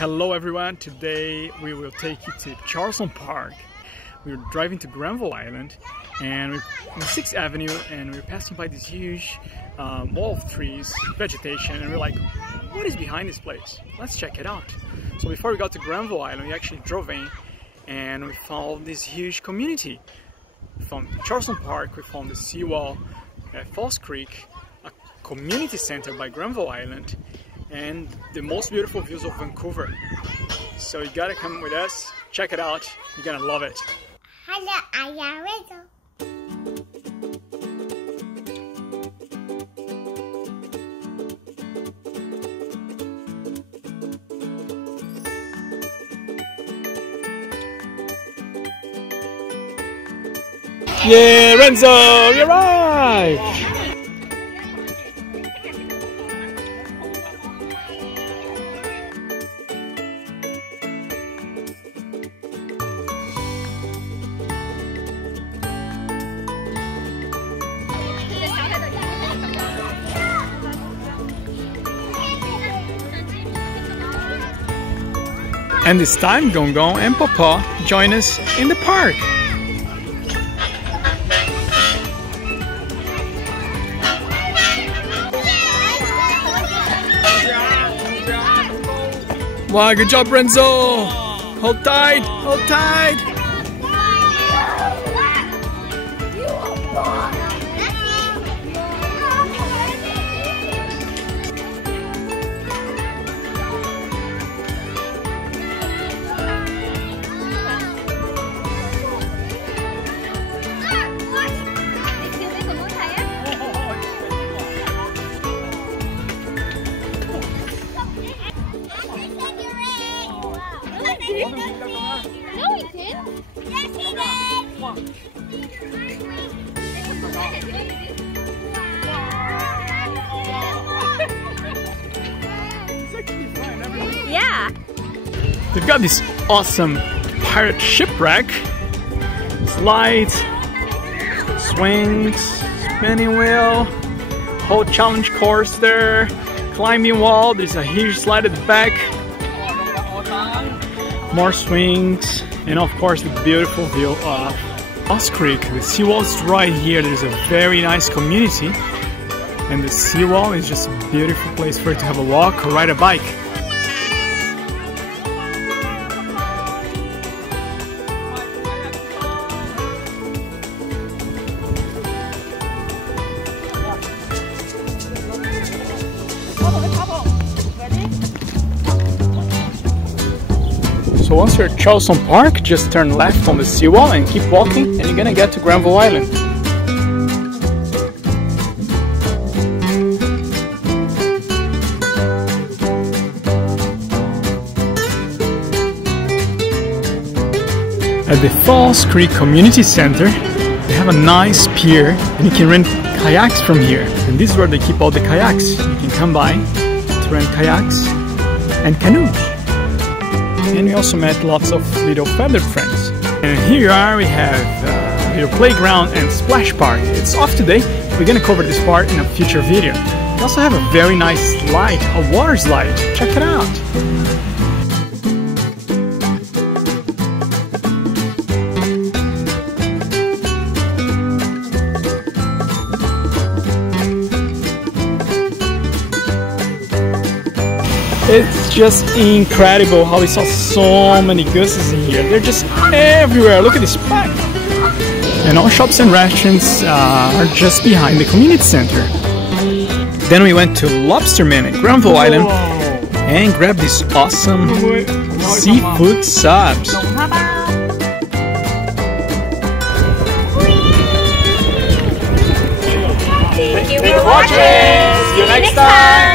Hello everyone, today we will take you to Charleson Park. We're driving to Granville Island and we're on 6th Avenue and we're passing by this huge wall of trees, vegetation, and we're like, what is behind this place? Let's check it out. So before we got to Granville Island, we actually drove in and we found this huge community. From Charleson Park, we found the Seawall at Falls Creek, a community center by Granville Island, and the most beautiful views of Vancouver. So you gotta come with us, check it out, you're gonna love it. Hello, I am Rizzo. Yeah, Renzo, you're right! And this time, Gongon and Papa join us in the park. Wow, good job, Renzo! Hold tight, hold tight! No, he didn't. Yes, he did. Yeah. They've got this awesome pirate shipwreck, slides, swings, spinning wheel, whole challenge course there, climbing wall. There's a huge slide at the back. More swings, and of course the beautiful view of Falls Creek. The seawall is right here. There's a very nice community, and the seawall is just a beautiful place for you to have a walk or ride a bike. So once you're at Charleson Park, just turn left on the seawall and keep walking and you're gonna get to Granville Island. At the Falls Creek Community Center, they have a nice pier and you can rent kayaks from here. And this is where they keep all the kayaks. You can come by to rent kayaks and canoes. And we also met lots of little feathered friends. And here we have a little playground and splash park. It's off today. We're gonna cover this part in a future video. We also have a very nice slide, a water slide. Check it out. It's just incredible how we saw so many gooses in here. They're just everywhere. Look at this pack. And all shops and restaurants are just behind the community center. Then we went to Lobsterman at Granville Island and grabbed these awesome seafood subs. Thank you for watching. See you next time.